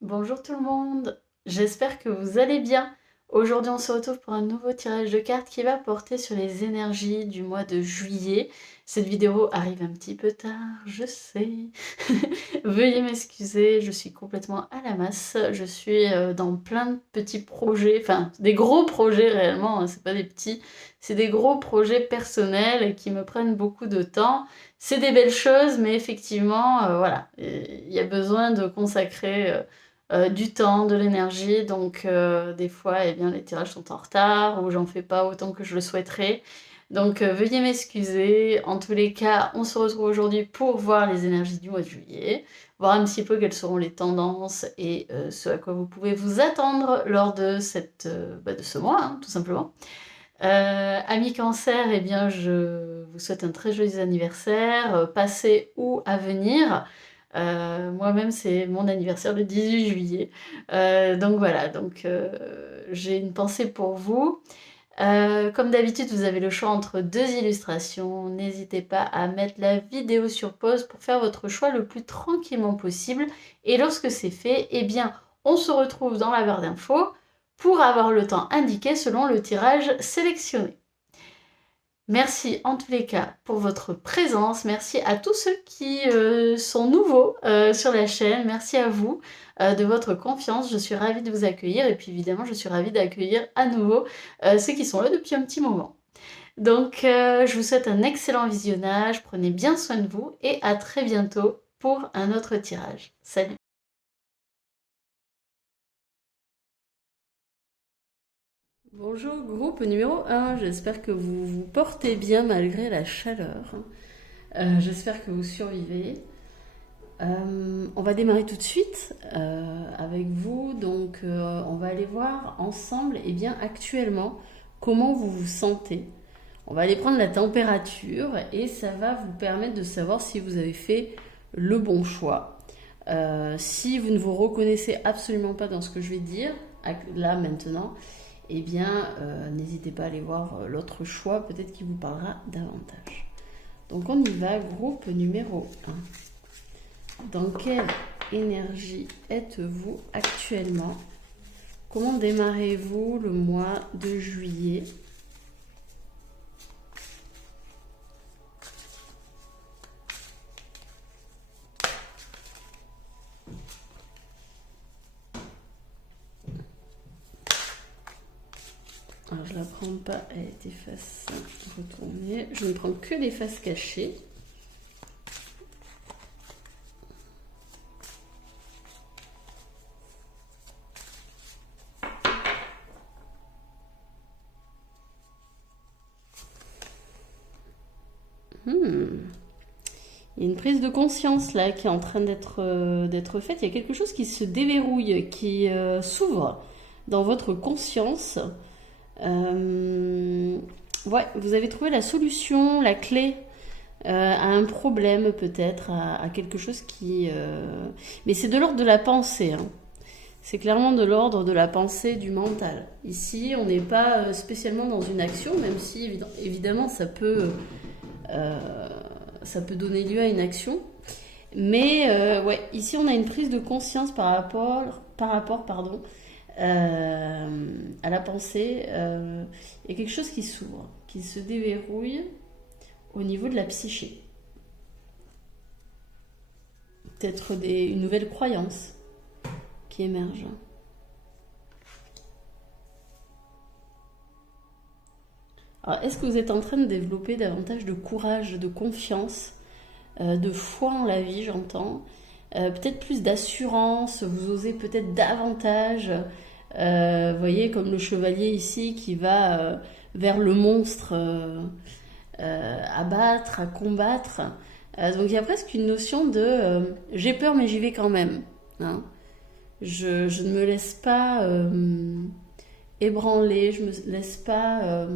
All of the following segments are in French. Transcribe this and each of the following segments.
Bonjour tout le monde, j'espère que vous allez bien. Aujourd'hui on se retrouve pour un nouveau tirage de cartes qui va porter sur les énergies du mois de juillet. Cette vidéo arrive un petit peu tard, je sais. Veuillez m'excuser, je suis complètement à la masse. Je suis dans plein de petits projets, enfin des gros projets réellement, hein, c'est pas des petits. C'est des gros projets personnels qui me prennent beaucoup de temps. C'est des belles choses, mais effectivement, voilà, il y a besoin de consacrer du temps, de l'énergie, donc des fois, eh bien, les tirages sont en retard ou j'en fais pas autant que je le souhaiterais. Donc veuillez m'excuser. En tous les cas, on se retrouve aujourd'hui pour voir les énergies du mois de juillet, voir un petit peu quelles seront les tendances et ce à quoi vous pouvez vous attendre lors de de ce mois, hein, tout simplement. Amis Cancer, eh bien, je vous souhaite un très joyeux anniversaire, passé ou à venir. Moi-même, c'est mon anniversaire le 18 juillet. Donc voilà, j'ai une pensée pour vous. Comme d'habitude, vous avez le choix entre deux illustrations. N'hésitez pas à mettre la vidéo sur pause pour faire votre choix le plus tranquillement possible. Et lorsque c'est fait, eh bien, on se retrouve dans la barre d'infos pour avoir le temps indiqué selon le tirage sélectionné. Merci en tous les cas pour votre présence. Merci à tous ceux qui sont nouveaux sur la chaîne. Merci à vous de votre confiance. Je suis ravie de vous accueillir et puis évidemment je suis ravie d'accueillir à nouveau ceux qui sont là depuis un petit moment. Donc je vous souhaite un excellent visionnage. Prenez bien soin de vous et à très bientôt pour un autre tirage. Salut! Bonjour groupe numéro 1, j'espère que vous vous portez bien malgré la chaleur. J'espère que vous survivez. On va démarrer tout de suite avec vous. Donc, on va aller voir ensemble, eh bien, actuellement, comment vous vous sentez. On va aller prendre la température et ça va vous permettre de savoir si vous avez fait le bon choix. Si vous ne vous reconnaissez absolument pas dans ce que je vais dire, là maintenant, eh bien, n'hésitez pas à aller voir l'autre choix, peut-être qu'il vous parlera davantage. Donc, on y va, groupe numéro 1. Dans quelle énergie êtes-vous actuellement? Comment démarrez-vous le mois de juillet? Alors je la prends pas, elle est face retournée. Je ne prends que les faces cachées. Il y a une prise de conscience là qui est en train d'être faite. Il y a quelque chose qui se déverrouille, qui s'ouvre dans votre conscience. Ouais, vous avez trouvé la solution, la clé à un problème peut-être, à quelque chose qui... Mais c'est de l'ordre de la pensée. Hein. C'est clairement de l'ordre de la pensée, du mental. Ici, on n'est pas spécialement dans une action, même si évidemment ça peut donner lieu à une action. Mais ouais, ici on a une prise de conscience par rapport pardon, à la pensée. Il y a quelque chose qui s'ouvre, qui se déverrouille au niveau de la psyché. Peut-être une nouvelle croyance qui émerge. Alors, est-ce que vous êtes en train de développer davantage de courage, de confiance, de foi en la vie, j'entends, peut-être plus d'assurance, vous osez peut-être davantage, vous voyez, comme le chevalier ici qui va vers le monstre à battre, à combattre. Donc il y a presque une notion de j'ai peur mais j'y vais quand même. Hein. Je ne me laisse pas ébranler, je ne me laisse pas,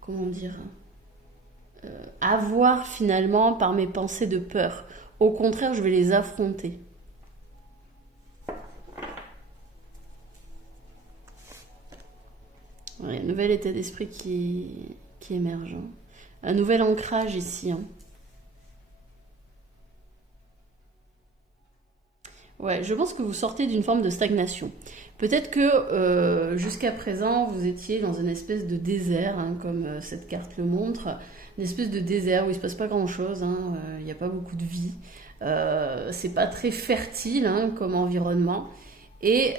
comment dire, avoir finalement par mes pensées de peur. Au contraire, je vais les affronter. Ouais, un nouvel état d'esprit qui émerge. Hein. Un nouvel ancrage ici. Hein. Ouais, je pense que vous sortez d'une forme de stagnation. Peut-être que jusqu'à présent, vous étiez dans une espèce de désert, hein, comme cette carte le montre, une espèce de désert où il ne se passe pas grand-chose, hein, il n'y a pas beaucoup de vie. C'est pas très fertile, hein, comme environnement. Et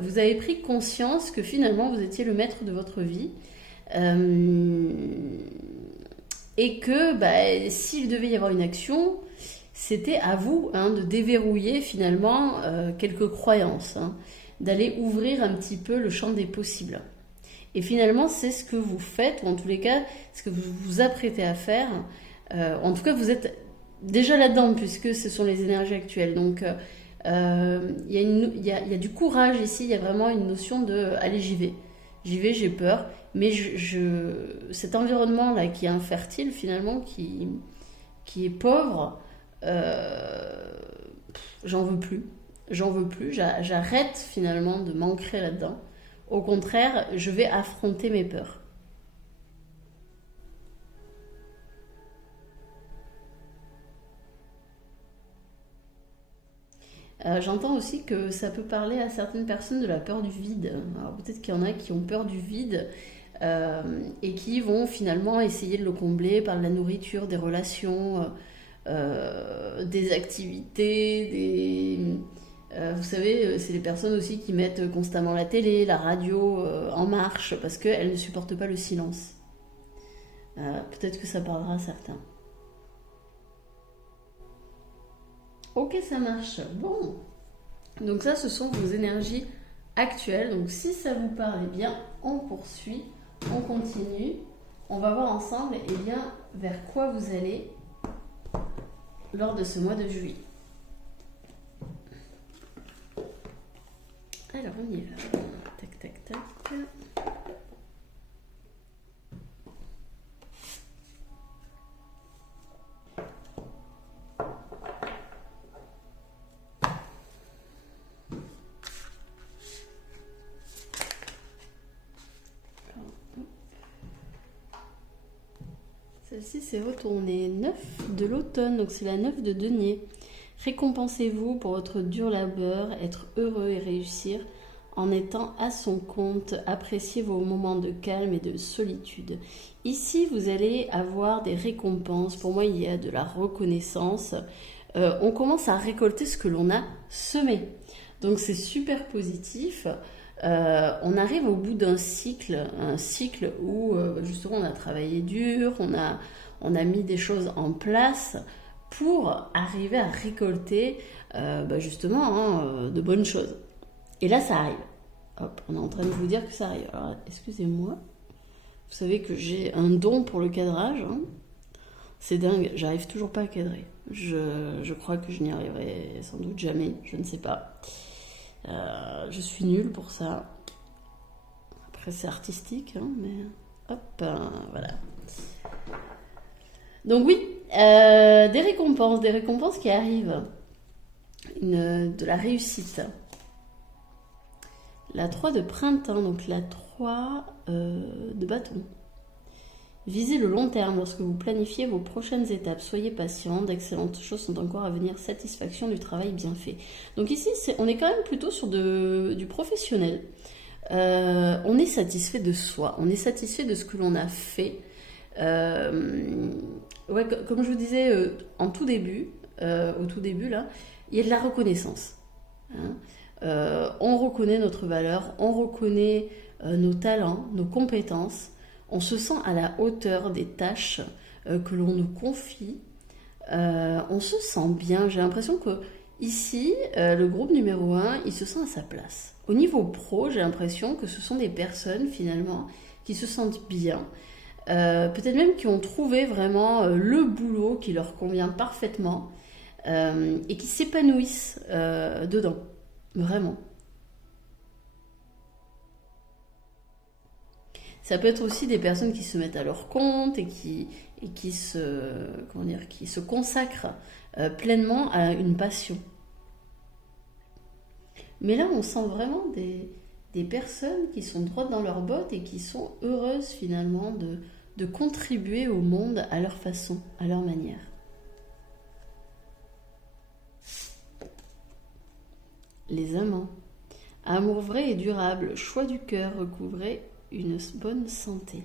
vous avez pris conscience que finalement, vous étiez le maître de votre vie. Euh, et que bah, s'il devait y avoir une action, c'était à vous, hein, de déverrouiller finalement quelques croyances, hein, d'aller ouvrir un petit peu le champ des possibles. Et finalement, c'est ce que vous faites, ou en tous les cas, ce que vous vous apprêtez à faire. En tout cas, vous êtes déjà là-dedans, puisque ce sont les énergies actuelles. Donc, il y a du courage ici, il y a vraiment une notion de allez, j'y vais, j'ai peur, mais cet environnement-là qui est infertile, finalement, qui est pauvre, euh, j'en veux plus. J'en veux plus, j'arrête finalement de m'ancrer là-dedans. Au contraire, je vais affronter mes peurs. J'entends aussi que ça peut parler à certaines personnes de la peur du vide. Alors peut-être qu'il y en a qui ont peur du vide et qui vont finalement essayer de le combler par la nourriture, des relations, des activités, vous savez, c'est les personnes aussi qui mettent constamment la télé, la radio en marche parce qu'elles ne supportent pas le silence. Peut-être que ça parlera à certains. Ok, ça marche. Bon, donc ça, ce sont vos énergies actuelles. Donc si ça vous parle, eh bien, on poursuit, on continue. On va voir ensemble, eh bien, vers quoi vous allez lors de ce mois de juillet. Alors, on y va. Tac, tac, tac. Celle-ci s'est retournée 9 de l'automne, donc c'est la 9 de denier. Récompensez-vous pour votre dur labeur, être heureux et réussir en étant à son compte. Appréciez vos moments de calme et de solitude. Ici, vous allez avoir des récompenses. Pour moi, il y a de la reconnaissance. On commence à récolter ce que l'on a semé. Donc c'est super positif. On arrive au bout d'un cycle, un cycle où justement on a travaillé dur, on a mis des choses en place pour arriver à récolter justement, hein, de bonnes choses. Et là, ça arrive. Hop, on est en train de vous dire que ça arrive. Alors, excusez-moi. Vous savez que j'ai un don pour le cadrage, hein. C'est dingue, j'arrive toujours pas à cadrer. Je crois que je n'y arriverai sans doute jamais, je ne sais pas. Je suis nulle pour ça. Après, c'est artistique, hein, mais hop, voilà. Donc oui, des récompenses qui arrivent, de la réussite. La 3 de printemps, donc la 3 de bâton. Visez le long terme lorsque vous planifiez vos prochaines étapes. Soyez patient, d'excellentes choses sont encore à venir. Satisfaction du travail bien fait. Donc ici, on est quand même plutôt sur du professionnel. On est satisfait de soi, on est satisfait de ce que l'on a fait. Ouais, comme je vous disais au tout début là, il y a de la reconnaissance, hein. On reconnaît notre valeur, on reconnaît nos talents, nos compétences. On se sent à la hauteur des tâches que l'on nous confie. On se sent bien. J'ai l'impression que ici, le groupe numéro 1, il se sent à sa place. Au niveau pro, j'ai l'impression que ce sont des personnes finalement qui se sentent bien. Peut-être même qui ont trouvé vraiment le boulot qui leur convient parfaitement et qui s'épanouissent dedans. Vraiment. Ça peut être aussi des personnes qui se mettent à leur compte et qui se consacrent pleinement à une passion. Mais là, on sent vraiment des personnes qui sont droites dans leurs bottes et qui sont heureuses finalement de contribuer au monde à leur façon, à leur manière. les amants. Amour vrai et durable, choix du cœur, recouvrer une bonne santé.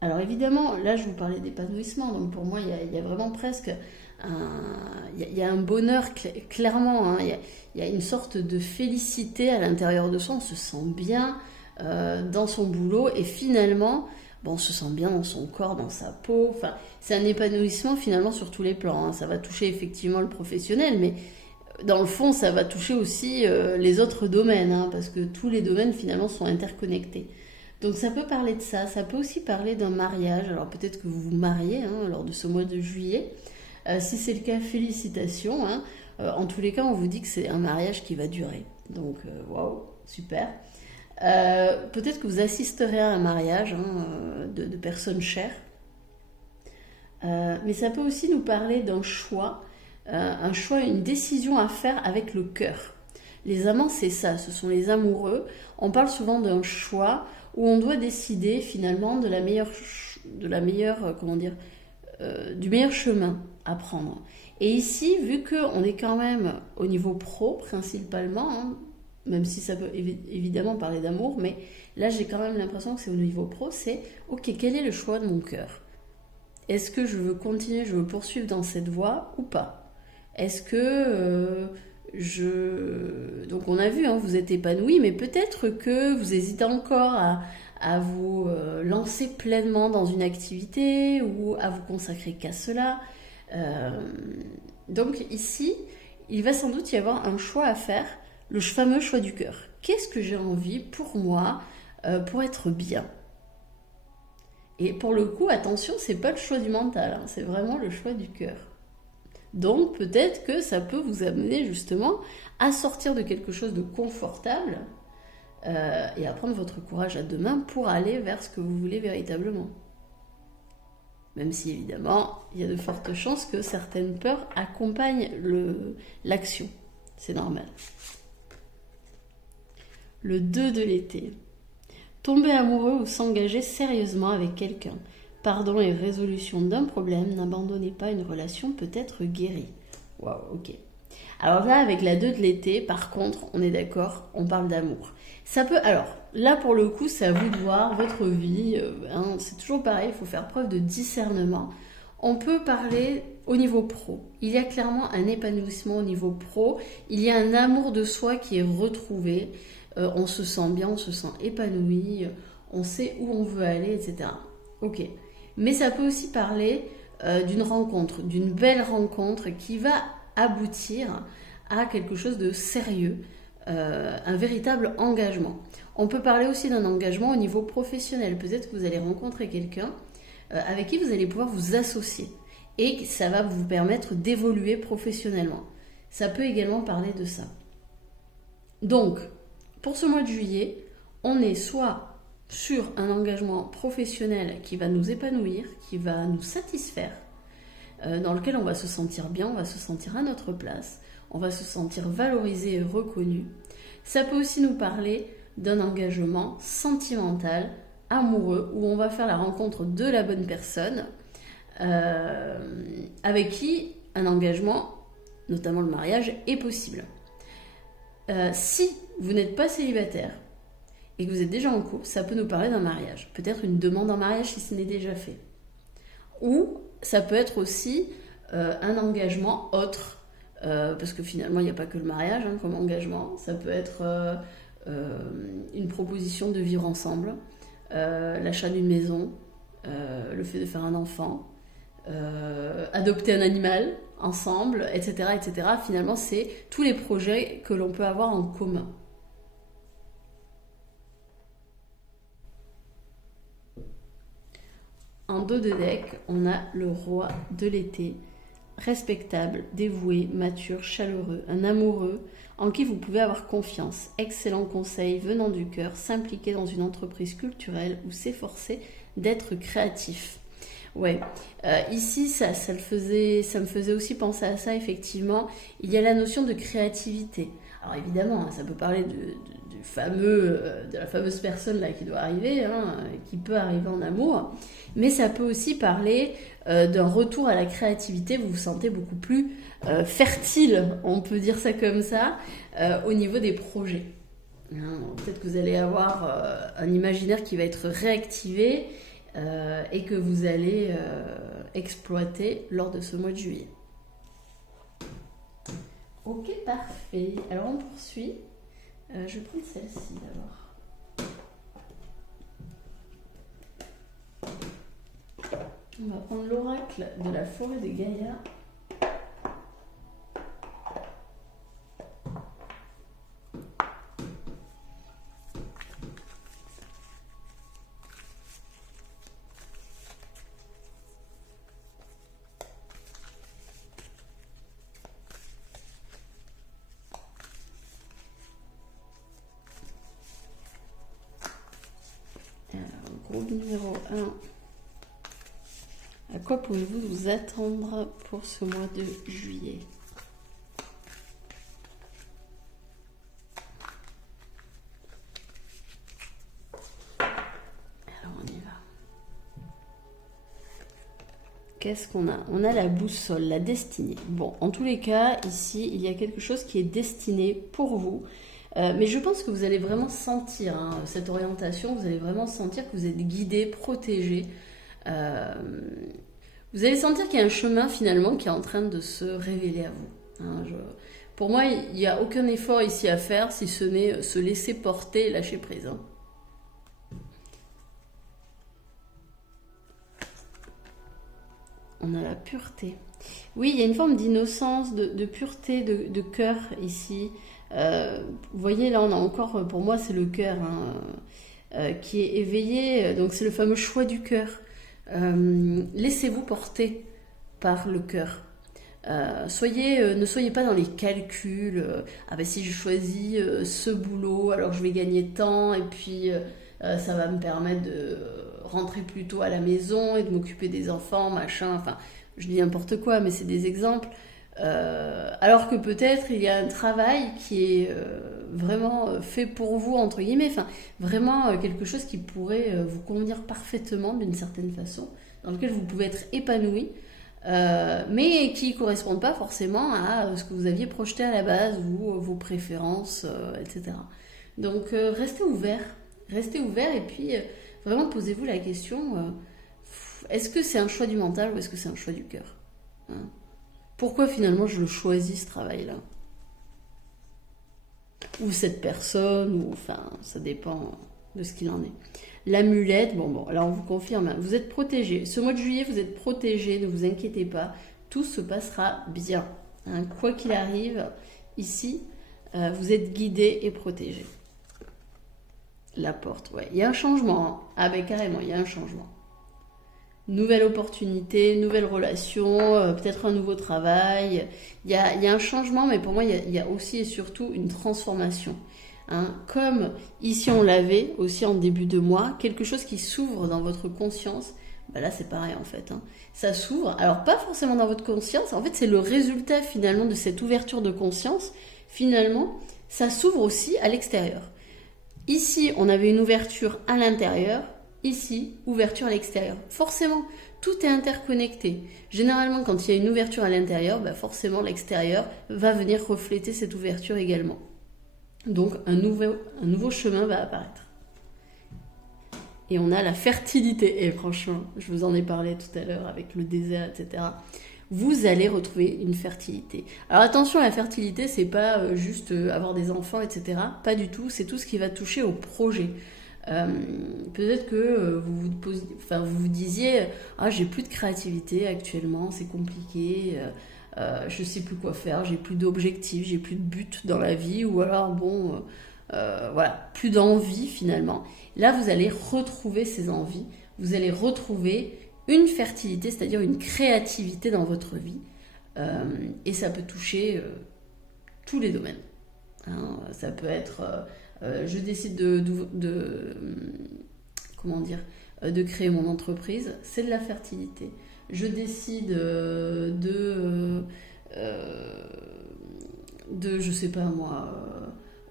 Alors évidemment, là je vous parlais d'épanouissement, donc pour moi il y a vraiment presque il y a un bonheur clairement, hein. Il y a une sorte de félicité à l'intérieur de soi, on se sent bien dans son boulot et finalement, bon, on se sent bien dans son corps, dans sa peau, enfin c'est un épanouissement finalement sur tous les plans, hein. Ça va toucher effectivement le professionnel, mais dans le fond ça va toucher aussi les autres domaines, hein, parce que tous les domaines finalement sont interconnectés. Donc ça peut parler de ça, ça peut aussi parler d'un mariage. Alors peut-être que vous vous mariez hein, lors de ce mois de juillet. Si c'est le cas, félicitations, hein. En tous les cas, on vous dit que c'est un mariage qui va durer. Donc waouh, super. Peut-être que vous assisterez à un mariage hein, de personnes chères. Mais ça peut aussi nous parler d'un choix, une décision à faire avec le cœur. Les amants, c'est ça, ce sont les amoureux. On parle souvent d'un choix où on doit décider finalement de la meilleure comment dire, du meilleur chemin à prendre. Et ici, vu qu'on est quand même au niveau pro principalement, hein, même si ça peut évidemment parler d'amour, mais là j'ai quand même l'impression que c'est au niveau pro, c'est ok, quel est le choix de mon cœur? Est-ce que je veux continuer, je veux poursuivre dans cette voie ou pas? Est-ce que donc on a vu, hein, vous êtes épanoui, mais peut-être que vous hésitez encore à vous lancer pleinement dans une activité ou à vous consacrer qu'à cela. Donc ici, il va sans doute y avoir un choix à faire, le fameux choix du cœur. Qu'est-ce que j'ai envie pour moi, pour être bien? Et pour le coup, attention, c'est pas le choix du mental, hein, c'est vraiment le choix du cœur. Donc peut-être que ça peut vous amener justement à sortir de quelque chose de confortable et à prendre votre courage à deux mains pour aller vers ce que vous voulez véritablement. Même si évidemment, il y a de fortes chances que certaines peurs accompagnent l'action. C'est normal. Le 2 de l'été. Tomber amoureux ou s'engager sérieusement avec quelqu'un. Pardon et résolution d'un problème, n'abandonnez pas une relation peut être guérie. Waouh, ok. Alors là, avec la 2 de l'été, par contre, on est d'accord, on parle d'amour. Ça peut, alors, là pour le coup, c'est à vous de voir votre vie, hein, c'est toujours pareil, il faut faire preuve de discernement. On peut parler au niveau pro. Il y a clairement un épanouissement au niveau pro, il y a un amour de soi qui est retrouvé, on se sent bien, on se sent épanoui, on sait où on veut aller, etc. Ok. Mais ça peut aussi parler d'une rencontre, d'une belle rencontre qui va aboutir à quelque chose de sérieux, un véritable engagement. On peut parler aussi d'un engagement au niveau professionnel. Peut-être que vous allez rencontrer quelqu'un avec qui vous allez pouvoir vous associer et ça va vous permettre d'évoluer professionnellement. Ça peut également parler de ça. Donc, pour ce mois de juillet, on est soit sur un engagement professionnel qui va nous épanouir, qui va nous satisfaire, dans lequel on va se sentir bien, on va se sentir à notre place, on va se sentir valorisé et reconnu. Ça peut aussi nous parler d'un engagement sentimental, amoureux, où on va faire la rencontre de la bonne personne, avec qui un engagement, notamment le mariage, est possible. Si vous n'êtes pas célibataire, et que vous êtes déjà en couple, ça peut nous parler d'un mariage. Peut-être une demande en mariage si ce n'est déjà fait. Ou ça peut être aussi un engagement autre, parce que finalement il n'y a pas que le mariage hein, comme engagement. Ça peut être une proposition de vivre ensemble, l'achat d'une maison, le fait de faire un enfant, adopter un animal ensemble, etc., etc. Finalement, c'est tous les projets que l'on peut avoir en commun. En dos de deck, on a le roi de l'été, respectable, dévoué, mature, chaleureux, un amoureux en qui vous pouvez avoir confiance. Excellent conseil venant du cœur, s'impliquer dans une entreprise culturelle ou s'efforcer d'être créatif. Ouais, ici ça me faisait aussi penser à ça effectivement. Il y a la notion de créativité. Alors évidemment, ça peut parler de la fameuse personne là qui doit arriver, hein, qui peut arriver en amour. Mais ça peut aussi parler d'un retour à la créativité. Vous vous sentez beaucoup plus fertile, on peut dire ça comme ça, au niveau des projets. Hein, peut-être que vous allez avoir un imaginaire qui va être réactivé et que vous allez exploiter lors de ce mois de juillet. Ok, parfait. Alors on poursuit. Je vais prendre celle-ci d'abord. On va prendre l'oracle de la forêt de Gaïa. Groupe numéro 1. À quoi pouvez-vous vous attendre pour ce mois de juillet? Alors on y va. Qu'est-ce qu'on a? On a la boussole, la destinée. Bon, en tous les cas, ici, il y a quelque chose qui est destiné pour vous. Mais je pense que vous allez vraiment sentir cette orientation, vous allez vraiment sentir que vous êtes guidé, protégé. Vous allez sentir qu'il y a un chemin finalement qui est en train de se révéler à vous. Pour moi, il n'y a aucun effort ici à faire si ce n'est se laisser porter et lâcher prise. On a la pureté. Oui, il y a une forme d'innocence, de pureté, de cœur ici. Vous voyez, là, on a encore, pour moi, c'est le cœur qui est éveillé. Donc, c'est le fameux choix du cœur. Laissez-vous porter par le cœur. Ne soyez pas dans les calculs. Ah ben si je choisis ce boulot, alors je vais gagner tant, et puis ça va me permettre de rentrer plus tôt à la maison et de m'occuper des enfants, machin. Enfin, je dis n'importe quoi, mais c'est des exemples. Alors que peut-être il y a un travail qui est vraiment fait pour vous, entre guillemets, enfin, vraiment quelque chose qui pourrait vous convenir parfaitement d'une certaine façon, dans lequel vous pouvez être épanoui, mais qui ne correspondent pas forcément à ce que vous aviez projeté à la base, ou vos préférences, etc. Donc restez ouvert et puis vraiment posez-vous la question, est-ce que c'est un choix du mental ou est-ce que c'est un choix du cœur, hein? Pourquoi finalement je le choisis, ce travail-là? Ou cette personne, ou enfin, ça dépend de ce qu'il en est. L'amulette, bon, là on vous confirme, vous êtes protégé. Ce mois de juillet, vous êtes protégé, ne vous inquiétez pas, tout se passera bien. Hein, quoi qu'il arrive, ici, vous êtes guidé et protégé. La porte, ouais, il y a un changement. Hein. Ah ben carrément, il y a un changement. Nouvelle opportunité, nouvelle relation, peut-être un nouveau travail. Il y a un changement, mais pour moi, il y a aussi et surtout une transformation. Hein. Comme ici, on l'avait aussi en début de mois, quelque chose qui s'ouvre dans votre conscience. Ben là, c'est pareil en fait. Hein. Ça s'ouvre, alors pas forcément dans votre conscience. En fait, c'est le résultat finalement de cette ouverture de conscience. Finalement, ça s'ouvre aussi à l'extérieur. Ici, on avait une ouverture à l'intérieur. Ici, ouverture à l'extérieur. Forcément, tout est interconnecté. Généralement, quand il y a une ouverture à l'intérieur, bah forcément, l'extérieur va venir refléter cette ouverture également. Donc, un nouveau chemin va apparaître. Et on a la fertilité. Et franchement, je vous en ai parlé tout à l'heure avec le désert, etc. Vous allez retrouver une fertilité. Alors attention, la fertilité, c'est pas juste avoir des enfants, etc. Pas du tout. C'est tout ce qui va toucher au projet. Peut-être que vous vous disiez j'ai plus de créativité actuellement, c'est compliqué, je sais plus quoi faire, j'ai plus d'objectifs, j'ai plus de but dans la vie, ou alors voilà, plus d'envie finalement. Là vous allez retrouver ces envies, vous allez retrouver une fertilité, c'est-à-dire une créativité dans votre vie, et ça peut toucher tous les domaines, hein. Ça peut être je décide de créer mon entreprise, c'est de la fertilité. Je décide je sais pas moi,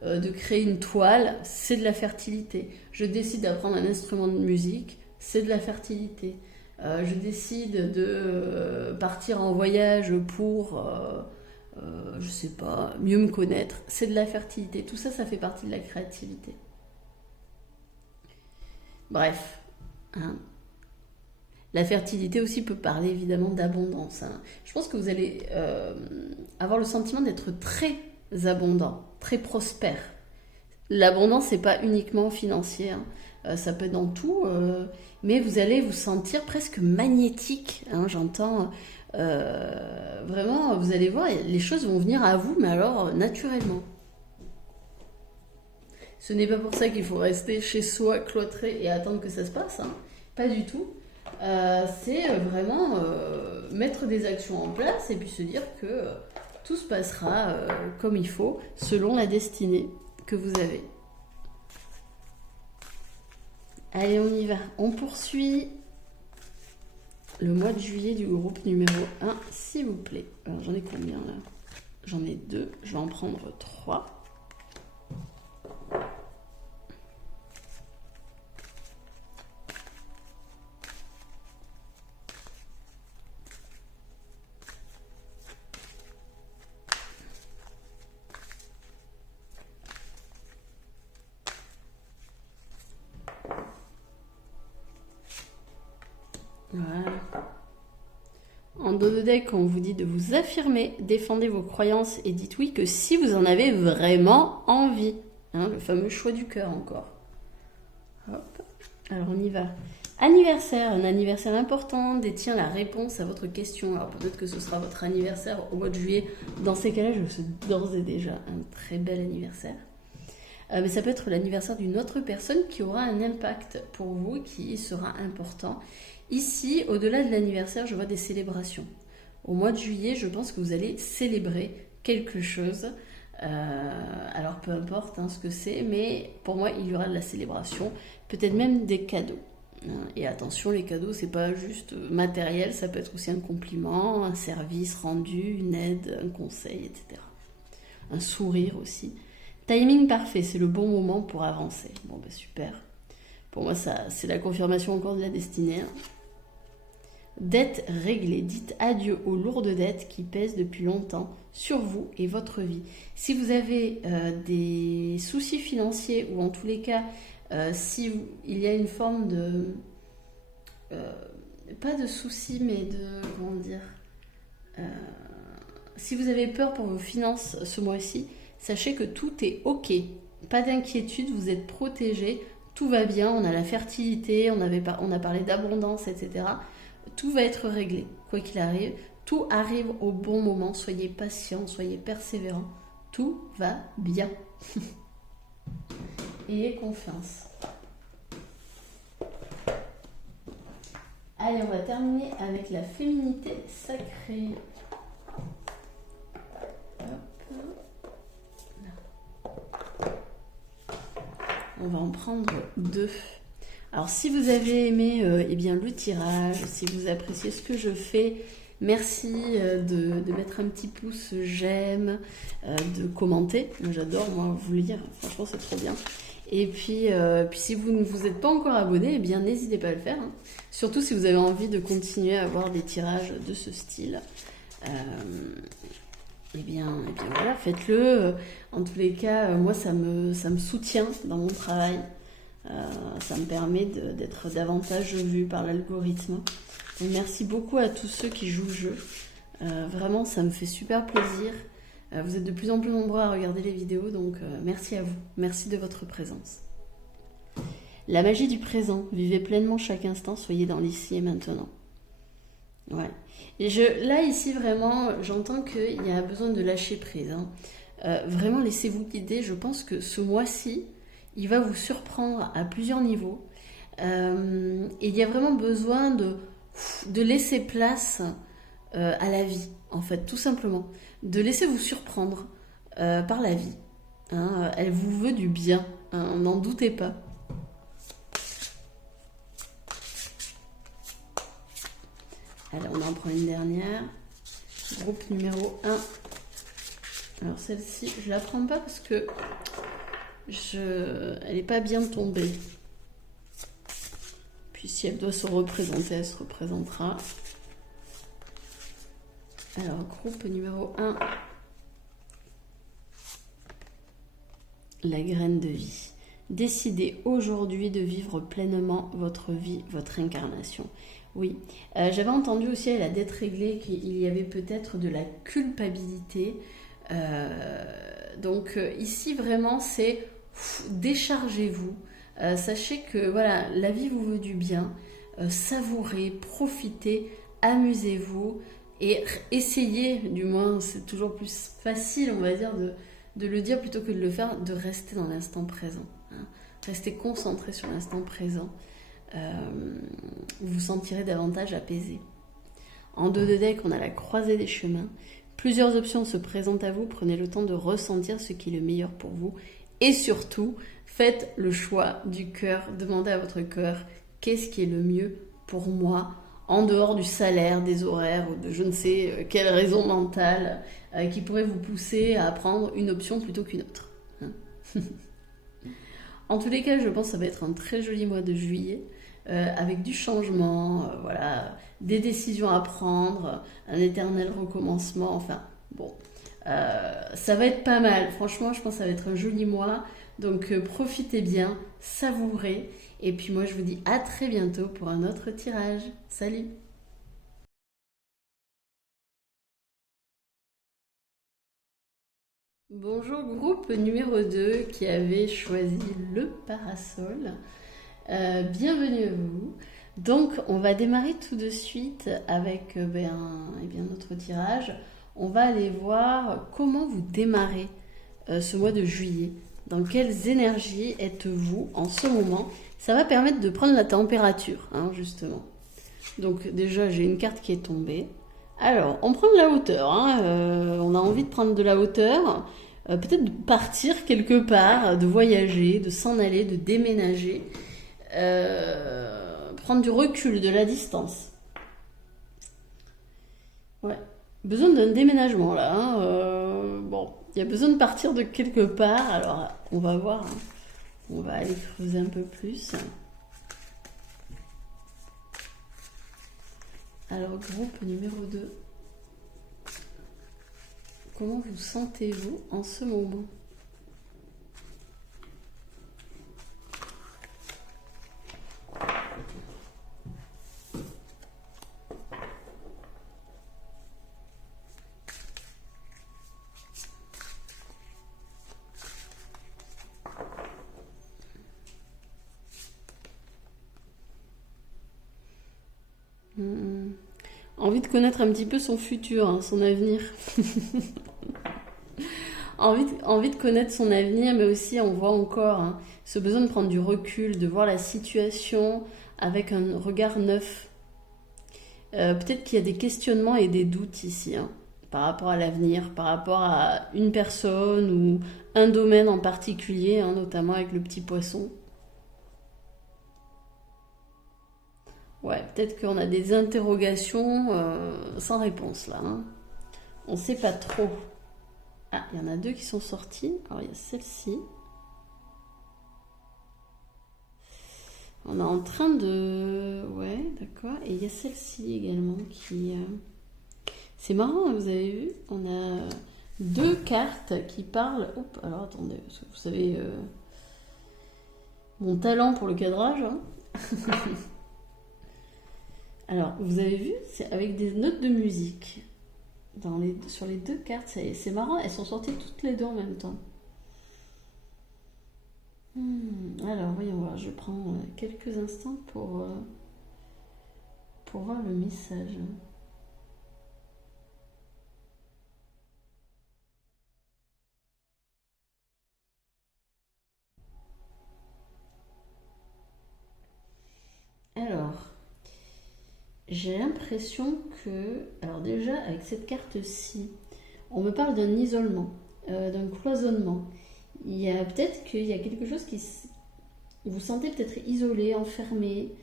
de créer une toile, c'est de la fertilité. Je décide d'apprendre un instrument de musique, c'est de la fertilité. Je décide de partir en voyage pour, je sais pas, mieux me connaître, c'est de la fertilité. Tout ça, ça fait partie de la créativité. Bref, hein. La fertilité aussi peut parler évidemment d'abondance, hein. Je pense que vous allez avoir le sentiment d'être très abondant, très prospère. L'abondance, c'est pas uniquement financier, hein. Ça peut être dans tout, mais vous allez vous sentir presque magnétique, hein, j'entends. Vraiment, vous allez voir, les choses vont venir à vous, mais alors naturellement. Ce n'est pas pour ça qu'il faut rester chez soi, cloîtré et attendre que ça se passe, hein. Pas du tout. C'est vraiment mettre des actions en place et puis se dire que tout se passera comme il faut, selon la destinée que vous avez. Allez, on y va. On poursuit le mois de juillet du groupe numéro 1, s'il vous plaît. Alors, j'en ai combien là? J'en ai 2, je vais en prendre 3. Voilà. En dos de deck, on vous dit de vous affirmer, défendez vos croyances et dites oui que si vous en avez vraiment envie. Hein, le fameux choix du cœur encore. Hop. Alors on y va. Anniversaire, un anniversaire important détient la réponse à votre question. Alors peut-être que ce sera votre anniversaire au mois de juillet. Dans ces cas-là, je vous souhaite d'ores et déjà un très bel anniversaire. Mais ça peut être l'anniversaire d'une autre personne qui aura un impact pour vous, qui sera important. Ici, au-delà de l'anniversaire, je vois des célébrations. Au mois de juillet, je pense que vous allez célébrer quelque chose. Alors peu importe ce que c'est, mais pour moi, il y aura de la célébration. Peut-être même des cadeaux. Et attention, les cadeaux, c'est pas juste matériel, ça peut être aussi un compliment, un service rendu, une aide, un conseil, etc. Un sourire aussi. Timing parfait, c'est le bon moment pour avancer. Bon, ben super. Pour moi, ça, c'est la confirmation encore de la destinée. Dette réglée. Dites adieu aux lourdes dettes qui pèsent depuis longtemps sur vous et votre vie. Si vous avez des soucis financiers, ou en tous les cas, il y a une forme de... pas de soucis, mais de... comment dire si vous avez peur pour vos finances ce mois-ci, sachez que tout est ok. Pas d'inquiétude, vous êtes protégé, tout va bien, on a la fertilité, on a parlé d'abondance, etc. Tout va être réglé, quoi qu'il arrive. Tout arrive au bon moment, soyez patient, soyez persévérant. Tout va bien. Ayez confiance. Allez, on va terminer avec la féminité sacrée. On va en prendre 2. Alors si vous avez aimé eh bien, le tirage, si vous appréciez ce que je fais, merci de mettre un petit pouce j'aime, de commenter. J'adore moi vous lire, franchement c'est trop bien. Et puis si vous ne vous êtes pas encore abonné, eh bien n'hésitez pas à le faire. Hein. Surtout si vous avez envie de continuer à avoir des tirages de ce style. Eh bien voilà, faites-le. En tous les cas, moi ça me soutient dans mon travail. Ça me permet d'être davantage vue par l'algorithme. Donc merci beaucoup à tous ceux qui jouent le jeu. Vraiment, ça me fait super plaisir. Vous êtes de plus en plus nombreux à regarder les vidéos, donc merci à vous. Merci de votre présence. La magie du présent. Vivez pleinement chaque instant, soyez dans l'ici et maintenant. Ouais. Et là, ici, vraiment, j'entends qu'il y a besoin de lâcher prise. Hein. Vraiment, laissez-vous guider. Je pense que ce mois-ci, il va vous surprendre à plusieurs niveaux. Et il y a vraiment besoin de laisser place à la vie, en fait, tout simplement. De laisser vous surprendre par la vie. Hein. Elle vous veut du bien, hein, n'en doutez pas. Allez, on en prend une dernière. Groupe numéro 1. Alors celle-ci, je ne la prends pas parce que Elle n'est pas bien tombée. Puis si elle doit se représenter, elle se représentera. Alors, groupe numéro 1. La graine de vie. Décidez aujourd'hui de vivre pleinement votre vie, votre incarnation. Oui, j'avais entendu aussi à la dette réglée qu'il y avait peut-être de la culpabilité. Donc ici vraiment c'est déchargez-vous. Sachez que voilà, la vie vous veut du bien. Savourez, profitez, amusez-vous et essayez, du moins c'est toujours plus facile on va dire de le dire plutôt que de le faire, de rester dans l'instant présent. Hein. Restez concentré sur l'instant présent. Vous vous sentirez davantage apaisé. En dos de deck, on a la croisée des chemins. Plusieurs options se présentent à vous. Prenez le temps de ressentir ce qui est le meilleur pour vous. Et surtout, faites le choix du cœur. Demandez à votre cœur qu'est-ce qui est le mieux pour moi, en dehors du salaire, des horaires ou de je ne sais quelle raison mentale qui pourrait vous pousser à prendre une option plutôt qu'une autre. Hein. En tous les cas, je pense que ça va être un très joli mois de juillet. Avec du changement, voilà, des décisions à prendre, un éternel recommencement, enfin bon, ça va être pas mal, franchement je pense que ça va être un joli mois, donc profitez bien, savourez, et puis moi je vous dis à très bientôt pour un autre tirage. Salut! Bonjour groupe numéro 2 qui avait choisi le parasol. Bienvenue à vous. Donc, on va démarrer tout de suite avec eh bien, notre tirage. On va aller voir comment vous démarrez ce mois de juillet. Dans quelles énergies êtes-vous en ce moment? Ça va permettre de prendre la température, hein, justement. Donc, déjà, j'ai une carte qui est tombée. Alors, on prend de la hauteur. Hein, on a envie de prendre de la hauteur. Peut-être de partir quelque part, de voyager, de s'en aller, de déménager. Prendre du recul, de la distance. Ouais. Besoin d'un déménagement là. Hein. Bon, il y a besoin de partir de quelque part. Alors, on va voir. Hein. On va aller creuser un peu plus. Alors, groupe numéro 2. Comment vous sentez-vous en ce moment ? Envie de connaître un petit peu son futur, hein, son avenir. envie de connaître son avenir, mais aussi on voit encore hein, ce besoin de prendre du recul, de voir la situation avec un regard neuf. Peut-être qu'il y a des questionnements et des doutes ici, hein, par rapport à l'avenir, par rapport à une personne ou un domaine en particulier, hein, notamment avec le petit poisson. Ouais, peut-être qu'on a des interrogations sans réponse là. Hein. On sait pas trop. Ah, il y en a deux qui sont sortis. Alors il y a celle-ci. On est en train de... Ouais, d'accord. Et il y a celle-ci également qui... C'est marrant, vous avez vu? On a deux cartes qui parlent... Oups, alors attendez, parce que vous savez... Mon talent pour le cadrage. Hein. Alors, vous avez vu, c'est avec des notes de musique. Sur les deux cartes, c'est marrant, elles sont sorties toutes les deux en même temps. Alors, voyons voir, je prends quelques instants pour voir le message. Alors, j'ai l'impression que... Alors déjà, avec cette carte-ci, on me parle d'un isolement, d'un cloisonnement. Il y a peut-être qu'il y a quelque chose qui... Vous vous sentez peut-être isolé, enfermé,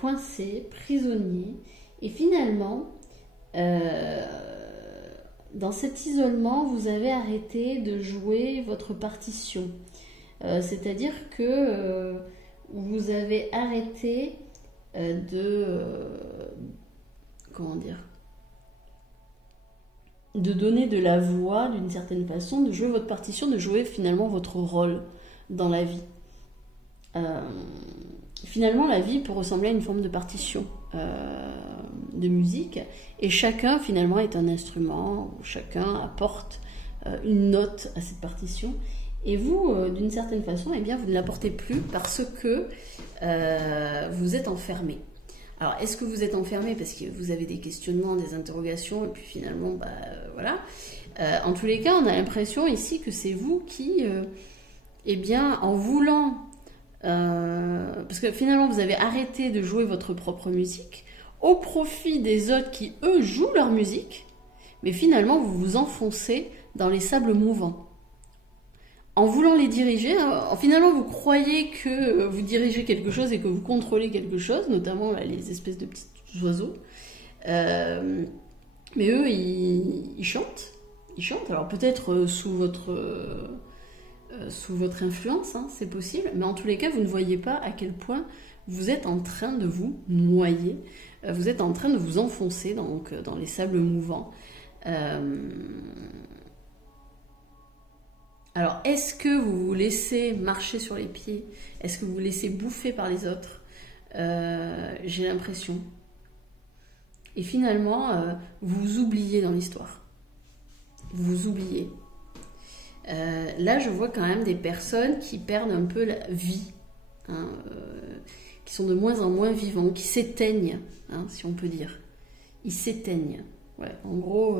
coincé, prisonnier. Et finalement, dans cet isolement, vous avez arrêté de jouer votre partition. C'est-à-dire que vous avez arrêté comment dire, de donner de la voix d'une certaine façon, de jouer votre partition, de jouer finalement votre rôle dans la vie. Finalement, la vie peut ressembler à une forme de partition de musique, et chacun finalement est un instrument, chacun apporte une note à cette partition, et vous, d'une certaine façon, eh bien, vous ne l'apportez plus parce que vous êtes enfermé. Alors, est-ce que vous êtes enfermé parce que vous avez des questionnements, des interrogations, et puis finalement, voilà. En tous les cas, on a l'impression ici que c'est vous qui, eh bien, en voulant... parce que finalement, vous avez arrêté de jouer votre propre musique au profit des autres qui, eux, jouent leur musique, mais finalement, vous vous enfoncez dans les sables mouvants. En voulant les diriger, finalement vous croyez que vous dirigez quelque chose et que vous contrôlez quelque chose, notamment les espèces de petits oiseaux. Mais eux, ils chantent. Ils chantent, alors peut-être sous votre influence, hein, c'est possible, mais en tous les cas, vous ne voyez pas à quel point vous êtes en train de vous noyer, vous êtes en train de vous enfoncer dans les sables mouvants. Alors, est-ce que vous vous laissez marcher sur les pieds? Est-ce que vous vous laissez bouffer par les autres? J'ai l'impression. Et finalement, vous vous oubliez dans l'histoire. Vous vous oubliez. Là, je vois quand même des personnes qui perdent un peu la vie, hein, qui sont de moins en moins vivants, qui s'éteignent, hein, si on peut dire. Ils s'éteignent. Ouais, en gros,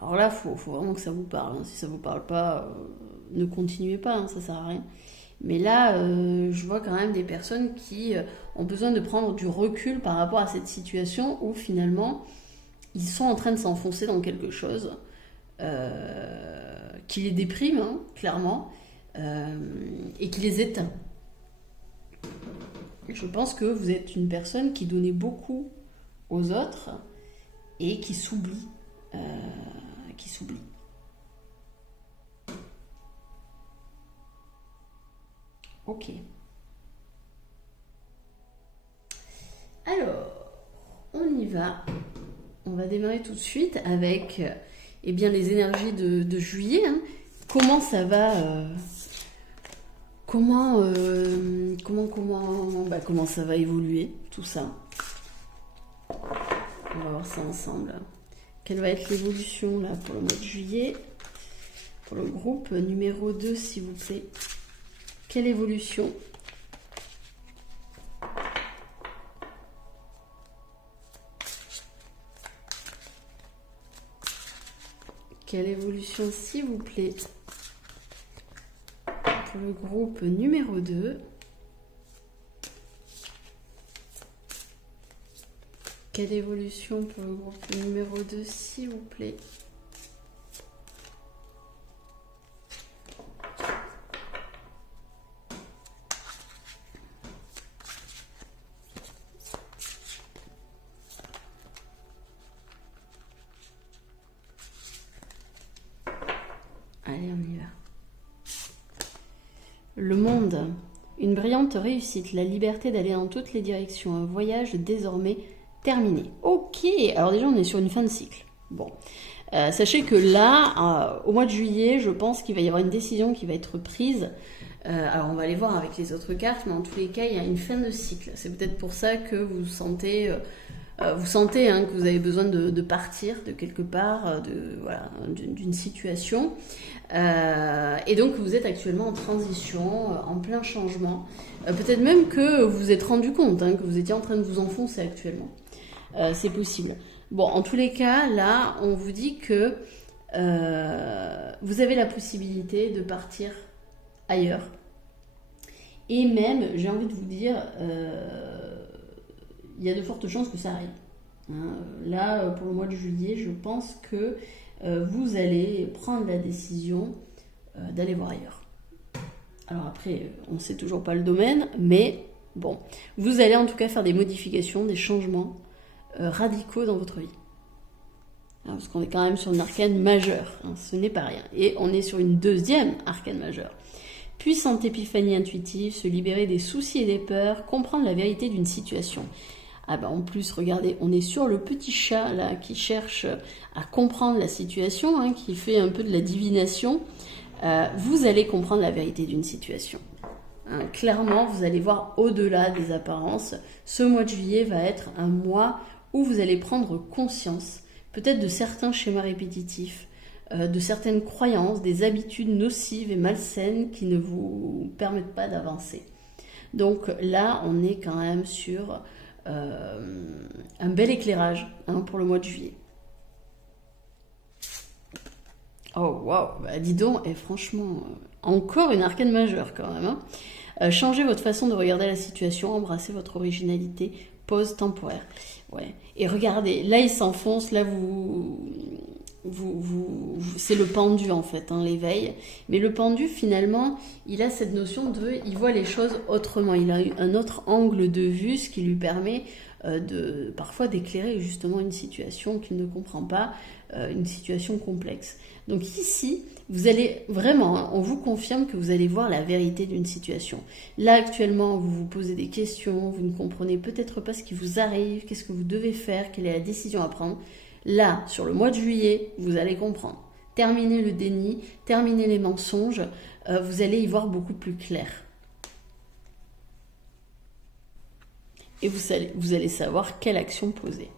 alors là, faut vraiment que ça vous parle. Hein. Si ça vous parle pas... ne continuez pas, hein, ça sert à rien. Mais là, je vois quand même des personnes qui ont besoin de prendre du recul par rapport à cette situation où finalement, ils sont en train de s'enfoncer dans quelque chose qui les déprime, hein, clairement, et qui les éteint. Je pense que vous êtes une personne qui donnait beaucoup aux autres et qui s'oublie. Ok. Alors, on y va. On va démarrer tout de suite avec eh bien, les énergies de juillet. Hein. Comment ça va comment ça va évoluer, tout ça. On va voir ça ensemble. Quelle va être l'évolution là pour le mois de juillet? Pour le groupe numéro 2, s'il vous plaît. Quelle évolution? Quelle évolution, s'il vous plaît, pour le groupe numéro 2? Quelle évolution pour le groupe numéro 2, s'il vous plaît? Allez, on y va. Le monde, une brillante réussite, la liberté d'aller dans toutes les directions, un voyage désormais terminé. Ok, alors déjà on est sur une fin de cycle. Bon, sachez que là, au mois de juillet, je pense qu'il va y avoir une décision qui va être prise. Alors on va aller voir avec les autres cartes, mais en tous les cas, il y a une fin de cycle. C'est peut-être pour ça que vous sentez... hein, que vous avez besoin de partir de quelque part, d'une situation. Et donc vous êtes actuellement en transition, en plein changement. Peut-être même que vous vous êtes rendu compte hein, que vous étiez en train de vous enfoncer actuellement. C'est possible. Bon, en tous les cas, là, on vous dit que vous avez la possibilité de partir ailleurs. Et même, j'ai envie de vous dire... il y a de fortes chances que ça arrive. Hein. Là, pour le mois de juillet, je pense que vous allez prendre la décision d'aller voir ailleurs. Alors après, on ne sait toujours pas le domaine, mais bon, vous allez en tout cas faire des modifications, des changements radicaux dans votre vie. Hein, parce qu'on est quand même sur une arcane majeure, hein, ce n'est pas rien. Et on est sur une deuxième arcane majeure. Puissante épiphanie intuitive, se libérer des soucis et des peurs, comprendre la vérité d'une situation. Ah ben en plus, regardez, on est sur le petit chat là qui cherche à comprendre la situation, hein, qui fait un peu de la divination. Vous allez comprendre la vérité d'une situation. Hein, clairement, vous allez voir au-delà des apparences. Ce mois de juillet va être un mois où vous allez prendre conscience, peut-être de certains schémas répétitifs, de certaines croyances, des habitudes nocives et malsaines qui ne vous permettent pas d'avancer. Donc là, on est quand même sur un bel éclairage, hein, pour le mois de juillet. Oh waouh, bah dis donc, et franchement, encore une arcane majeure quand même. Hein. Changez votre façon de regarder la situation, embrassez votre originalité, pause temporaire. Ouais. Et regardez, là il s'enfonce, là c'est le pendu en fait, hein, l'éveil. Mais le pendu finalement, il a cette notion il voit les choses autrement. Il a un autre angle de vue, ce qui lui permet parfois d'éclairer justement une situation qu'il ne comprend pas, une situation complexe. Donc ici, vous allez vraiment, hein, on vous confirme que vous allez voir la vérité d'une situation. Là actuellement, vous vous posez des questions, vous ne comprenez peut-être pas ce qui vous arrive, qu'est-ce que vous devez faire, quelle est la décision à prendre. Là, sur le mois de juillet, vous allez comprendre. Terminez le déni, terminez les mensonges, vous allez y voir beaucoup plus clair. Et vous allez savoir quelle action poser.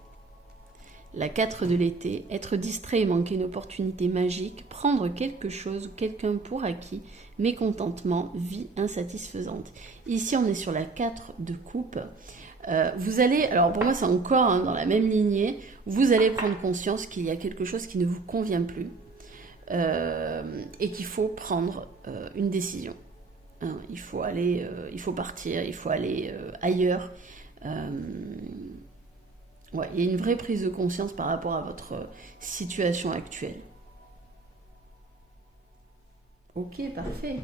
La 4 de l'été, être distrait et manquer une opportunité magique, prendre quelque chose ou quelqu'un pour acquis, mécontentement, vie insatisfaisante. Ici, on est sur la 4 de coupe. Vous allez, alors pour moi c'est encore, hein, dans la même lignée, vous allez prendre conscience qu'il y a quelque chose qui ne vous convient plus et qu'il faut prendre une décision. Hein, il faut partir, il faut aller ailleurs. Ouais, il y a une vraie prise de conscience par rapport à votre situation actuelle. Ok, parfait.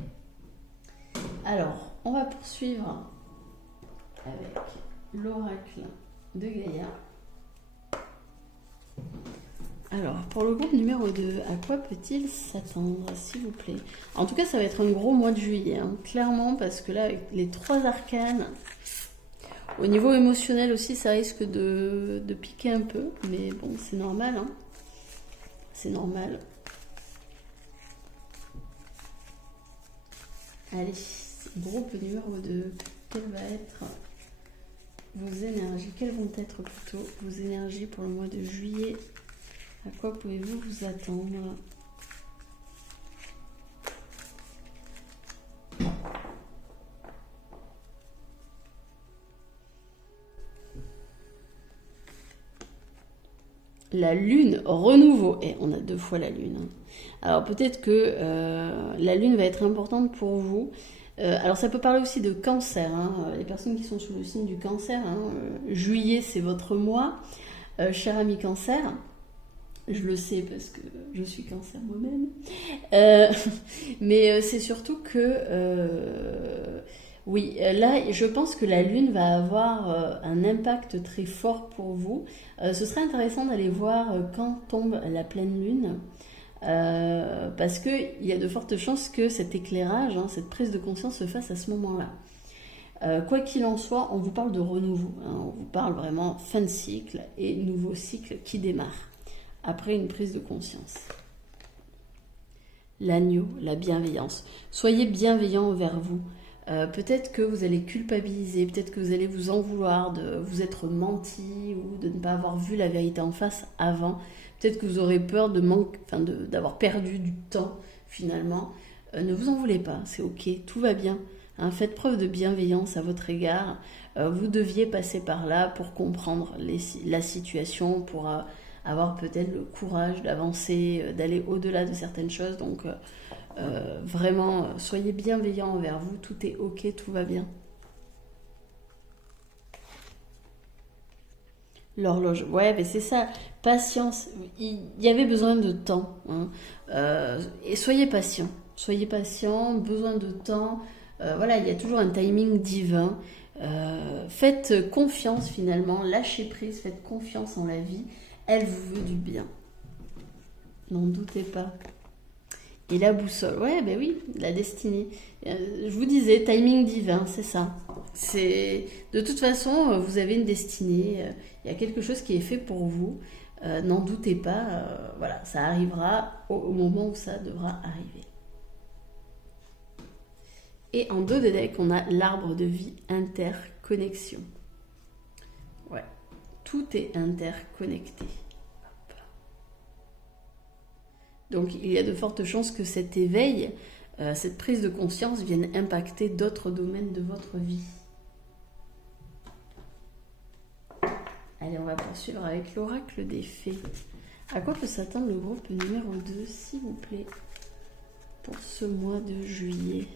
Alors, on va poursuivre avec l'oracle de Gaïa. Alors, pour le groupe numéro 2, à quoi peut-il s'attendre, s'il vous plaît? En tout cas, ça va être un gros mois de juillet, hein, clairement, parce que là, avec les 3 arcanes, au niveau émotionnel aussi, ça risque de piquer un peu, mais bon, c'est normal, hein. C'est normal. Allez, groupe numéro 2, quelle va être vos énergies? Quelles vont être plutôt vos énergies pour le mois de juillet? À quoi pouvez-vous vous attendre? La lune, renouveau. Et on a 2 fois la lune. Hein. Alors peut-être que la lune va être importante pour vous. Alors ça peut parler aussi de cancer. Hein. Les personnes qui sont sous le signe du cancer, hein, juillet c'est votre mois. Cher ami cancer, je le sais parce que je suis cancer moi-même. Mais c'est surtout que... oui, là, je pense que la Lune va avoir un impact très fort pour vous. Ce serait intéressant d'aller voir quand tombe la pleine Lune, parce qu'il y a de fortes chances que cet éclairage, hein, cette prise de conscience se fasse à ce moment-là. Quoi qu'il en soit, on vous parle de renouveau. Hein, on vous parle vraiment fin de cycle et nouveau cycle qui démarre après une prise de conscience. L'agneau, la bienveillance. Soyez bienveillant envers vous. Peut-être que vous allez culpabiliser, peut-être que vous allez vous en vouloir de vous être menti ou de ne pas avoir vu la vérité en face avant. Peut-être que vous aurez peur d'avoir perdu du temps finalement. Ne vous en voulez pas, c'est ok, tout va bien. Hein, faites preuve de bienveillance à votre égard. Vous deviez passer par là pour comprendre la situation, pour avoir peut-être le courage d'avancer, d'aller au-delà de certaines choses. Donc vraiment, soyez bienveillants envers vous, tout est ok, tout va bien. L'horloge, ouais, mais c'est ça, patience, il y avait besoin de temps, hein. Et soyez patient, besoin de temps, voilà, il y a toujours un timing divin. Faites confiance finalement, lâchez prise, faites confiance en la vie, elle vous veut du bien, n'en doutez pas. Et la boussole, ouais, ben oui, la destinée. Je vous disais, timing divin, c'est ça. C'est de toute façon, vous avez une destinée. Il y a quelque chose qui est fait pour vous. N'en doutez pas. Voilà, ça arrivera au moment où ça devra arriver. Et en dos de deck, on a l'arbre de vie interconnexion. Ouais, tout est interconnecté. Donc il y a de fortes chances que cet éveil, cette prise de conscience vienne impacter d'autres domaines de votre vie. Allez, on va poursuivre avec l'oracle des fées. À quoi peut s'attendre le groupe numéro 2, s'il vous plaît, pour ce mois de juillet?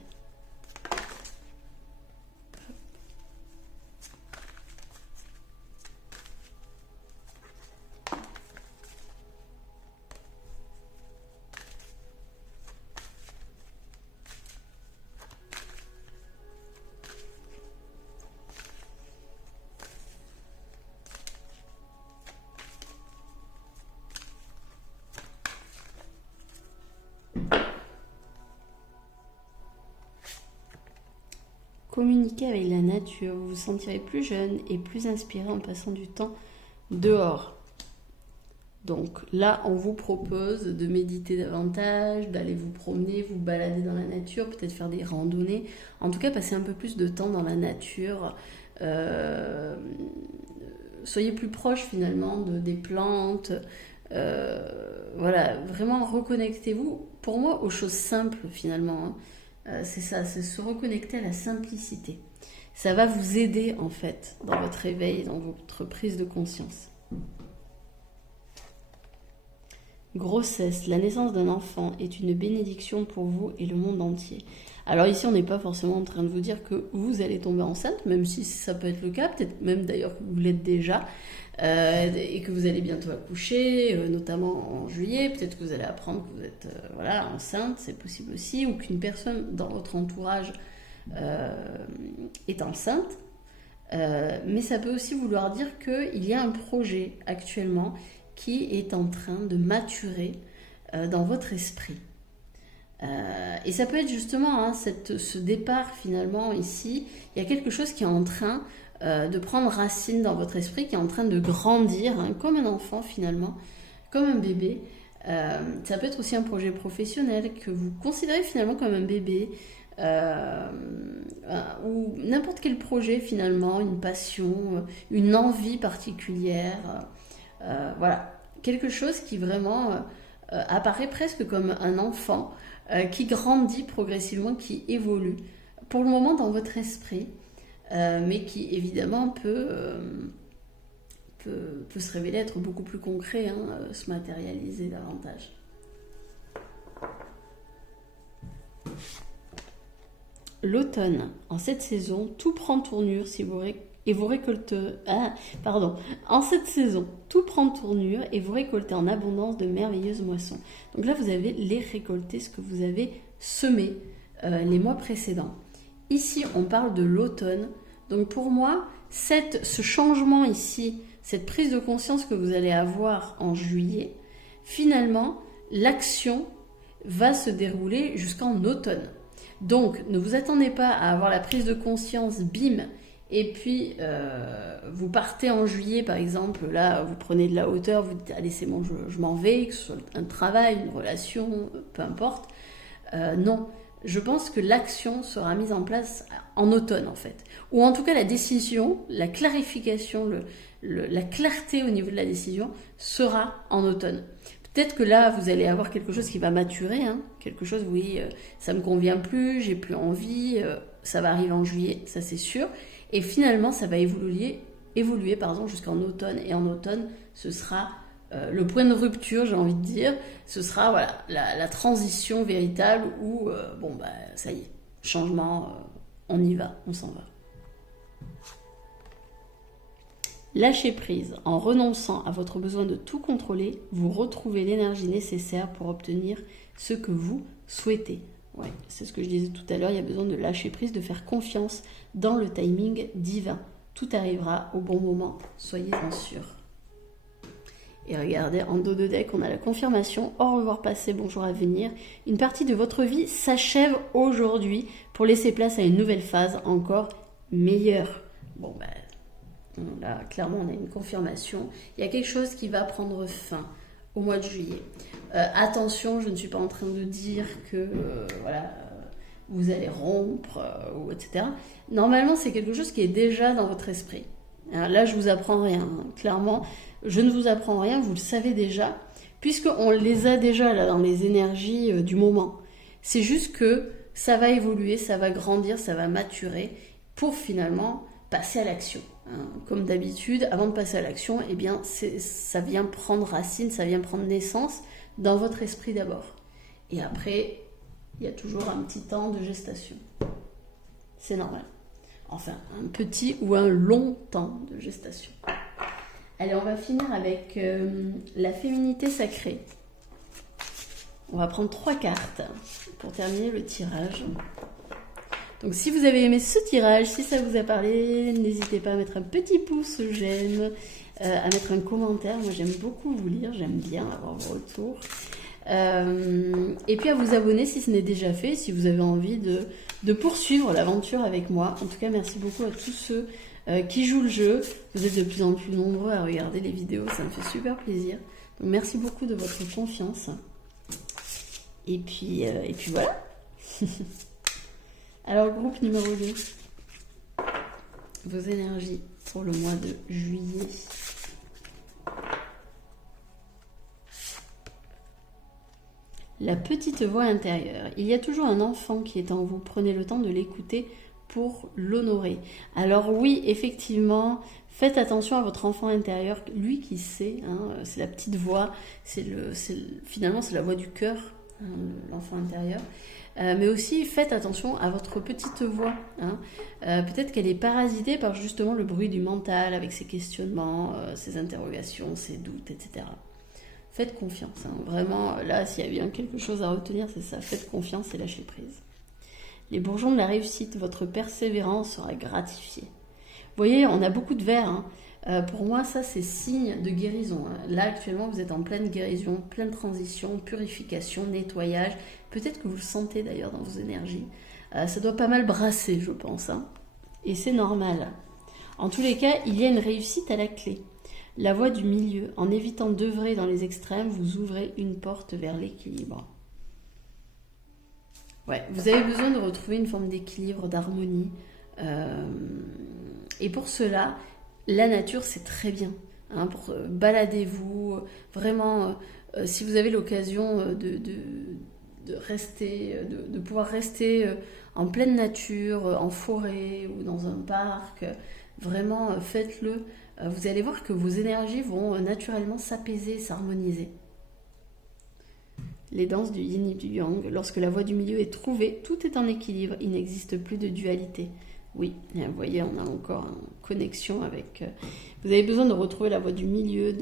Communiquez avec la nature, vous vous sentirez plus jeune et plus inspiré en passant du temps dehors. Donc là, on vous propose de méditer davantage, d'aller vous promener, vous balader dans la nature, peut-être faire des randonnées. En tout cas, passer un peu plus de temps dans la nature. Soyez plus proche finalement des plantes. Voilà, vraiment reconnectez-vous, pour moi, aux choses simples finalement. C'est ça, c'est se reconnecter à la simplicité. Ça va vous aider en fait dans votre réveil, dans votre prise de conscience. Grossesse, la naissance d'un enfant est une bénédiction pour vous et le monde entier. Alors ici, on n'est pas forcément en train de vous dire que vous allez tomber enceinte, même si ça peut être le cas, peut-être même d'ailleurs que vous l'êtes déjà, et que vous allez bientôt accoucher, notamment en juillet. Peut-être que vous allez apprendre que vous êtes voilà, enceinte, c'est possible aussi, ou qu'une personne dans votre entourage est enceinte. Mais ça peut aussi vouloir dire qu'il y a un projet actuellement qui est en train de maturer dans votre esprit. Et ça peut être justement ce départ finalement ici, il y a quelque chose qui est en train de prendre racine dans votre esprit, qui est en train de grandir, comme un enfant finalement, comme un bébé. Ça peut être aussi un projet professionnel que vous considérez finalement comme un bébé, ou n'importe quel projet finalement, une passion, une envie particulière. Voilà, quelque chose qui vraiment apparaît presque comme un enfant qui grandit progressivement, qui évolue pour le moment dans votre esprit, mais qui évidemment peut se révéler être beaucoup plus concret, se matérialiser davantage. L'automne, en cette saison, tout prend tournure si vous récoltez. En cette saison, tout prend tournure et vous récoltez en abondance de merveilleuses moissons. Donc là, vous avez les récolter ce que vous avez semé les mois précédents. Ici, on parle de l'automne. Donc pour moi, ce changement ici, cette prise de conscience que vous allez avoir en juillet, finalement, l'action va se dérouler jusqu'en automne. Donc, ne vous attendez pas à avoir la prise de conscience, bim, et puis vous partez en juillet, par exemple, là, vous prenez de la hauteur, vous dites, allez, c'est bon, je m'en vais, que ce soit un travail, une relation, peu importe. Non, je pense que l'action sera mise en place en automne, en fait. Ou en tout cas, la décision, la clarification, la clarté au niveau de la décision sera en automne. Peut-être que là, vous allez avoir quelque chose qui va maturer, quelque chose, oui, ça me convient plus, j'ai plus envie, ça va arriver en juillet, ça c'est sûr. Et finalement, ça va évoluer jusqu'en automne. Et en automne, ce sera le point de rupture, j'ai envie de dire. Ce sera voilà, la transition véritable où, ça y est, changement, on y va, on s'en va. Lâchez prise. En renonçant à votre besoin de tout contrôler, vous retrouvez l'énergie nécessaire pour obtenir ce que vous souhaitez. Ouais, c'est ce que je disais tout à l'heure, il y a besoin de lâcher prise, de faire confiance dans le timing divin. Tout arrivera au bon moment, soyez-en sûrs. Et regardez, en dos de deck, on a la confirmation. Au revoir passé, bonjour à venir. Une partie de votre vie s'achève aujourd'hui pour laisser place à une nouvelle phase encore meilleure. Bon, ben, là, clairement, on a une confirmation. Il y a quelque chose qui va prendre fin au mois de juillet. Attention, je ne suis pas en train de dire que voilà, vous allez rompre, ou etc. Normalement, c'est quelque chose qui est déjà dans votre esprit. Alors là, je vous apprends rien, hein. Clairement, je ne vous apprends rien, vous le savez déjà, puisqu'on les a déjà là dans les énergies du moment. C'est juste que ça va évoluer, ça va grandir, ça va maturer pour finalement passer à l'action. Hein. Comme d'habitude, avant de passer à l'action, eh bien, ça vient prendre racine, ça vient prendre naissance dans votre esprit d'abord. Et après, il y a toujours un petit temps de gestation. C'est normal. Enfin, un petit ou un long temps de gestation. Allez, on va finir avec la féminité sacrée. On va prendre 3 cartes pour terminer le tirage. Donc si vous avez aimé ce tirage, si ça vous a parlé, n'hésitez pas à mettre un petit pouce j'aime, à mettre un commentaire. Moi j'aime beaucoup vous lire, j'aime bien avoir vos retours. Et puis à vous abonner si ce n'est déjà fait, si vous avez envie de poursuivre l'aventure avec moi. En tout cas, merci beaucoup à tous ceux qui jouent le jeu. Vous êtes de plus en plus nombreux à regarder les vidéos, ça me fait super plaisir. Donc merci beaucoup de votre confiance. Et puis voilà. Alors, groupe numéro 2. Vos énergies pour le mois de juillet. La petite voix intérieure. Il y a toujours un enfant qui est en vous. Prenez le temps de l'écouter pour l'honorer. Alors oui, effectivement, faites attention à votre enfant intérieur, lui qui sait, hein, c'est la petite voix, finalement c'est la voix du cœur, hein, l'enfant intérieur. Mais aussi faites attention à votre petite voix. Hein. Peut-être qu'elle est parasitée par justement le bruit du mental, avec ses questionnements, ses interrogations, ses doutes, etc. Faites confiance. Hein. Vraiment, là, s'il y a bien quelque chose à retenir, c'est ça. Faites confiance et lâchez prise. Les bourgeons de la réussite, votre persévérance sera gratifiée. Vous voyez, on a beaucoup de verre. Hein. Pour moi, ça, c'est signe de guérison. Hein. Là, actuellement, vous êtes en pleine guérison, pleine transition, purification, nettoyage. Peut-être que vous le sentez d'ailleurs dans vos énergies. Ça doit pas mal brasser, je pense. Hein. Et c'est normal. En tous les cas, il y a une réussite à la clé. La voie du milieu. En évitant d'œuvrer dans les extrêmes, vous ouvrez une porte vers l'équilibre. Ouais, vous avez besoin de retrouver une forme d'équilibre, d'harmonie. Et pour cela, la nature, c'est très bien. Hein, pour baladez-vous, vraiment, si vous avez l'occasion de rester, de pouvoir rester en pleine nature, en forêt ou dans un parc, vraiment faites-le. Vous allez voir que vos énergies vont naturellement s'apaiser, s'harmoniser. Les danses du yin et du yang, lorsque la voie du milieu est trouvée, tout est en équilibre, il n'existe plus de dualité. Oui, vous voyez, on a encore une connexion avec... Vous avez besoin de retrouver la voie du milieu,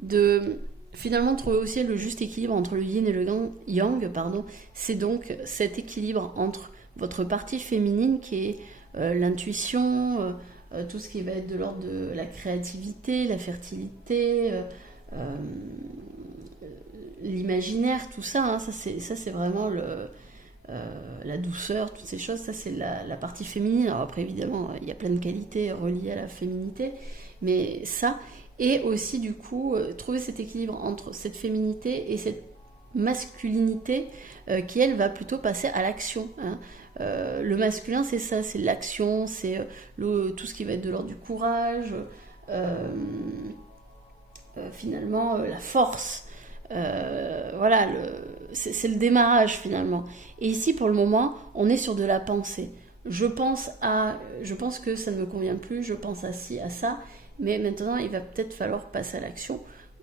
de finalement trouver aussi le juste équilibre entre le yin et le yang, pardon. C'est donc cet équilibre entre votre partie féminine qui est l'intuition, tout ce qui va être de l'ordre de la créativité, la fertilité, l'imaginaire, tout ça, hein, ça c'est vraiment la douceur, toutes ces choses, ça c'est la partie féminine. Alors après évidemment il y a plein de qualités reliées à la féminité, mais ça, et aussi du coup trouver cet équilibre entre cette féminité et cette masculinité qui elle va plutôt passer à l'action, hein. Le masculin c'est ça, c'est l'action, c'est tout ce qui va être de l'ordre du courage, finalement la force. Voilà, c'est le démarrage finalement. Et ici, pour le moment, on est sur de la pensée. Je pense que ça ne me convient plus, je pense à ci, à ça, mais maintenant, il va peut-être falloir passer à l'action.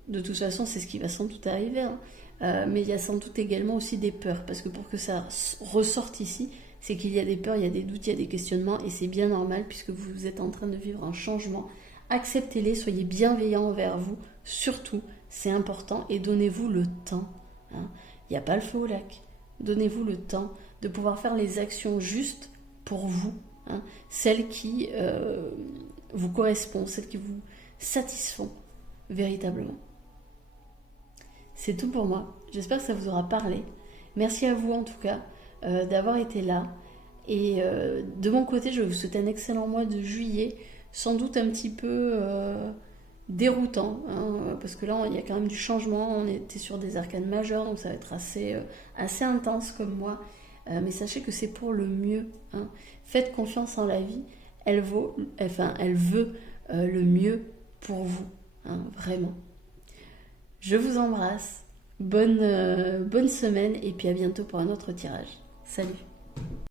De toute façon, c'est ce qui va sans doute arriver. Hein. Mais il y a sans doute également aussi des peurs, parce que pour que ça ressorte ici, c'est qu'il y a des peurs, il y a des doutes, il y a des questionnements, et c'est bien normal, puisque vous êtes en train de vivre un changement. Acceptez-les, soyez bienveillants envers vous, surtout. C'est important, et donnez-vous le temps. Hein. Il n'y a pas le feu au lac. Donnez-vous le temps de pouvoir faire les actions justes pour vous. Hein. Celles qui vous correspondent, celles qui vous satisfont véritablement. C'est tout pour moi. J'espère que ça vous aura parlé. Merci à vous en tout cas d'avoir été là. Et de mon côté, je vais vous souhaiter un excellent mois de juillet, sans doute un petit peu déroutant, hein, parce que là, il y a quand même du changement. On était sur des arcanes majeures, donc ça va être assez intense comme mois. Mais sachez que c'est pour le mieux, hein. Faites confiance en la vie. Elle veut le mieux pour vous, hein, vraiment. Je vous embrasse. Bonne semaine et puis à bientôt pour un autre tirage. Salut!